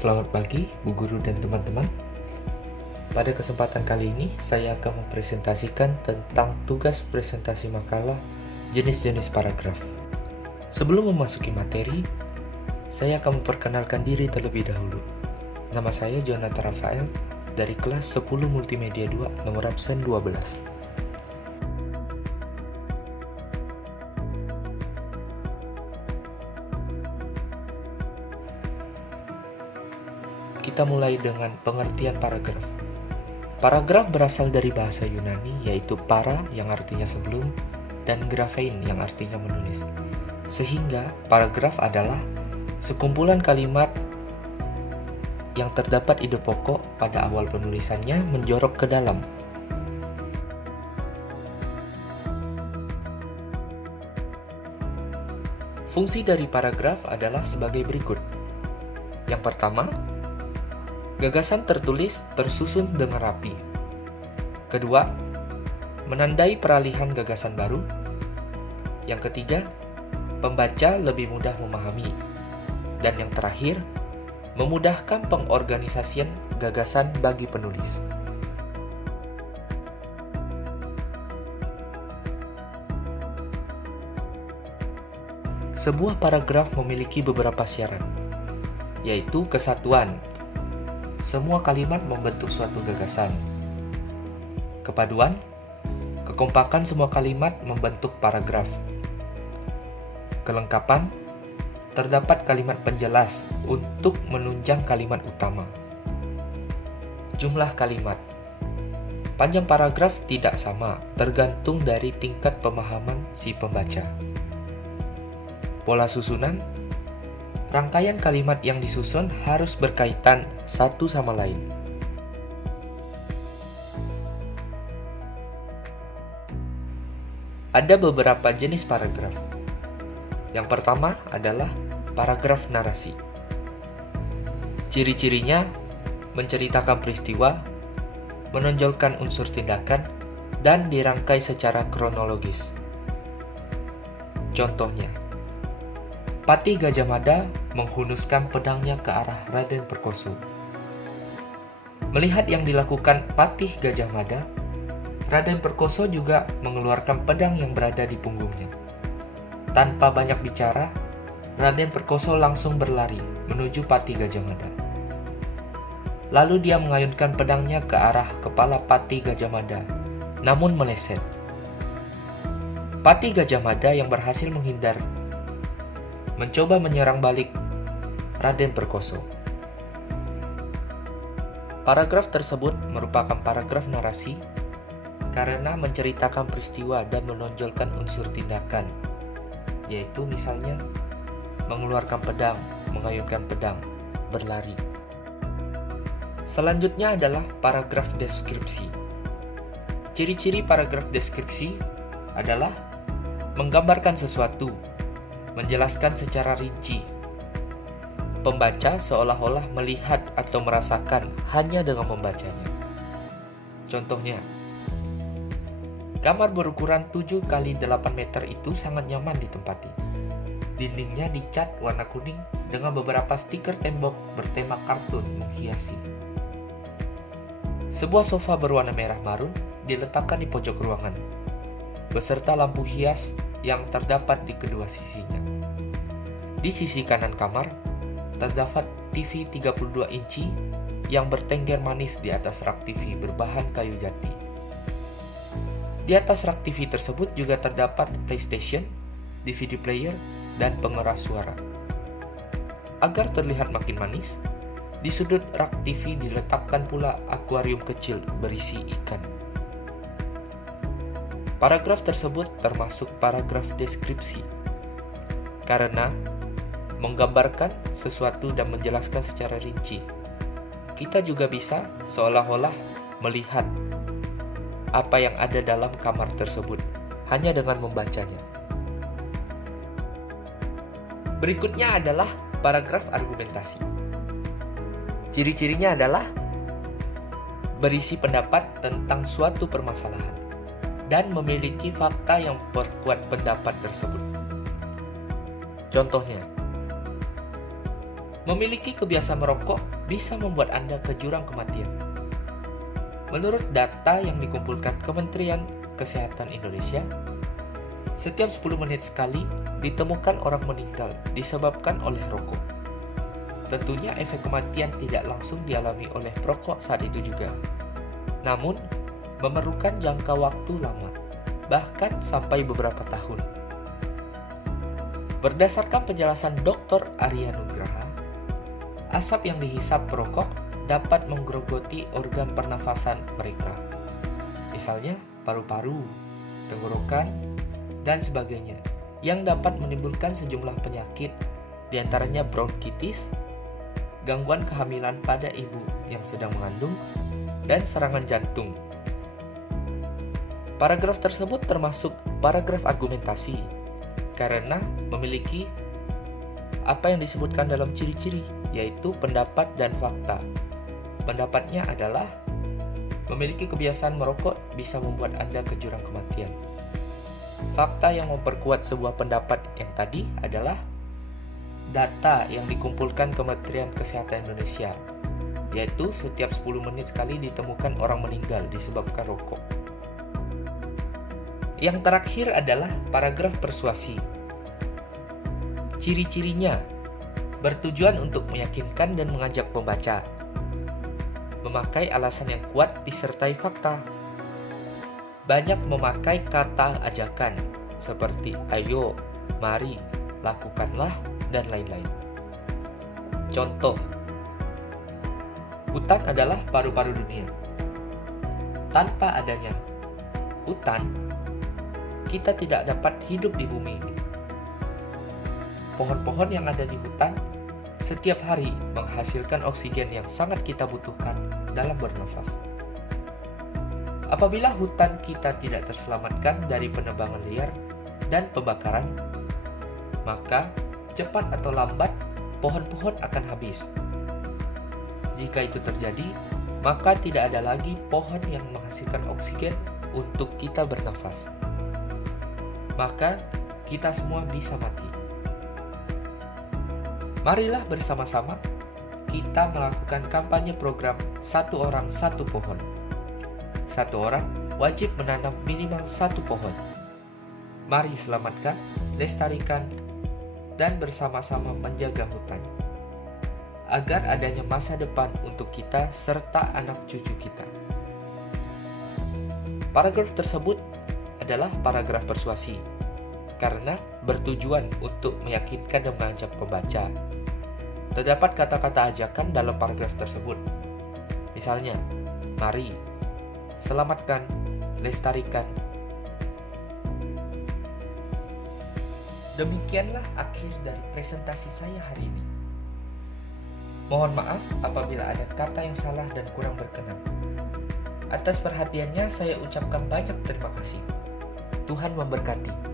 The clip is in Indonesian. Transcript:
Selamat pagi, Bu Guru dan teman-teman. Pada kesempatan kali ini, saya akan mempresentasikan tentang tugas presentasi makalah jenis-jenis paragraf. Sebelum memasuki materi, saya akan memperkenalkan diri terlebih dahulu. Nama saya Jonathan Rafael dari kelas 10 Multimedia 2, nomor absen 12. Kita mulai dengan pengertian paragraf. Paragraf berasal dari bahasa Yunani, yaitu para yang artinya sebelum dan graphein yang artinya menulis. Sehingga paragraf adalah sekumpulan kalimat yang terdapat ide pokok pada awal penulisannya menjorok ke dalam. Fungsi dari paragraf adalah sebagai berikut. Yang pertama, gagasan tertulis tersusun dengan rapi. Kedua, menandai peralihan gagasan baru. Yang ketiga, pembaca lebih mudah memahami. Dan yang terakhir, memudahkan pengorganisasian gagasan bagi penulis. Sebuah paragraf memiliki beberapa syarat, yaitu kesatuan. Semua kalimat membentuk suatu gagasan. Kepaduan, kekompakan semua kalimat membentuk paragraf. Kelengkapan, terdapat kalimat penjelas untuk menunjang kalimat utama. Jumlah kalimat, panjang paragraf tidak sama, tergantung dari tingkat pemahaman si pembaca. Pola susunan, rangkaian kalimat yang disusun harus berkaitan satu sama lain. Ada beberapa jenis paragraf. Yang pertama adalah paragraf narasi. Ciri-cirinya menceritakan peristiwa, menonjolkan unsur tindakan, dan dirangkai secara kronologis. Contohnya, Patih Gajah Mada menghunuskan pedangnya ke arah Raden Perkoso. Melihat yang dilakukan Patih Gajah Mada, Raden Perkoso juga mengeluarkan pedang yang berada di punggungnya. Tanpa banyak bicara, Raden Perkoso langsung berlari menuju Patih Gajah Mada. Lalu dia mengayunkan pedangnya ke arah kepala Patih Gajah Mada, namun meleset. Patih Gajah Mada yang berhasil menghindar mencoba menyerang balik Raden Perkoso. Paragraf tersebut merupakan paragraf narasi karena menceritakan peristiwa dan menonjolkan unsur tindakan, yaitu misalnya mengeluarkan pedang, mengayunkan pedang, berlari. Selanjutnya adalah paragraf deskripsi. Ciri-ciri paragraf deskripsi adalah menggambarkan sesuatu, menjelaskan secara rinci. Pembaca seolah-olah melihat atau merasakan hanya dengan membacanya. Contohnya, kamar berukuran 7 x 8 meter itu sangat nyaman ditempati. Dindingnya dicat warna kuning dengan beberapa stiker tembok bertema kartun menghiasi. Sebuah sofa berwarna merah marun diletakkan di pojok ruangan, beserta lampu hias yang terdapat di kedua sisinya. Di sisi kanan kamar, terdapat TV 32 inci yang bertengger manis di atas rak TV berbahan kayu jati. Di atas rak TV tersebut juga terdapat PlayStation, DVD player, dan pengeras suara. Agar terlihat makin manis, di sudut rak TV diletakkan pula akuarium kecil berisi ikan. Paragraf tersebut termasuk paragraf deskripsi karena menggambarkan sesuatu dan menjelaskan secara rinci. Kita juga bisa seolah-olah melihat apa yang ada dalam kamar tersebut hanya dengan membacanya. Berikutnya adalah paragraf argumentasi. Ciri-cirinya adalah berisi pendapat tentang suatu permasalahan dan memiliki fakta yang memperkuat pendapat tersebut. Contohnya, Memiliki kebiasaan merokok bisa membuat Anda ke jurang kematian. Menurut data yang dikumpulkan Kementerian Kesehatan Indonesia, setiap 10 menit sekali ditemukan orang meninggal disebabkan oleh rokok. Tentunya efek kematian tidak langsung dialami oleh perokok saat itu juga. Namun, memerlukan jangka waktu lama, bahkan sampai beberapa tahun. Berdasarkan penjelasan Dr. Arya Nugraha, asap yang dihisap perokok dapat menggerogoti organ pernafasan mereka. Misalnya paru-paru, tenggorokan, dan sebagainya, yang dapat menimbulkan sejumlah penyakit, diantaranya bronkitis, gangguan kehamilan pada ibu yang sedang mengandung, dan serangan jantung. Paragraf tersebut termasuk paragraf argumentasi karena memiliki apa yang disebutkan dalam ciri-ciri, yaitu pendapat dan fakta. Pendapatnya adalah memiliki kebiasaan merokok bisa membuat Anda ke jurang kematian. Fakta yang memperkuat sebuah pendapat yang tadi adalah data yang dikumpulkan Kementerian Kesehatan Indonesia, yaitu setiap 10 menit sekali ditemukan orang meninggal disebabkan rokok. Yang terakhir adalah paragraf persuasi. Ciri-cirinya bertujuan untuk meyakinkan dan mengajak pembaca, memakai alasan yang kuat disertai fakta. Banyak memakai kata ajakan seperti ayo, mari, lakukanlah, dan lain-lain. Contoh, hutan adalah paru-paru dunia. Tanpa adanya hutan, kita tidak dapat hidup di bumi ini. Pohon-pohon yang ada di hutan setiap hari menghasilkan oksigen yang sangat kita butuhkan dalam bernafas. Apabila hutan kita tidak terselamatkan dari penebangan liar dan pembakaran, maka cepat atau lambat pohon-pohon akan habis. Jika itu terjadi, maka tidak ada lagi pohon yang menghasilkan oksigen untuk kita bernafas. Maka kita semua bisa mati. Marilah bersama-sama kita melakukan kampanye program satu orang satu pohon. Satu orang wajib menanam minimal satu pohon. Mari selamatkan, lestarikan, dan bersama-sama menjaga hutan, agar adanya masa depan untuk kita serta anak cucu kita. Paragraf tersebut adalah paragraf persuasi, karena bertujuan untuk meyakinkan dan mengajak pembaca. Terdapat kata-kata ajakan dalam paragraf tersebut. Misalnya, mari, selamatkan, lestarikan. Demikianlah akhir dari presentasi saya hari ini. Mohon maaf apabila ada kata yang salah dan kurang berkenan. Atas perhatiannya saya ucapkan banyak terima kasih. Tuhan memberkati.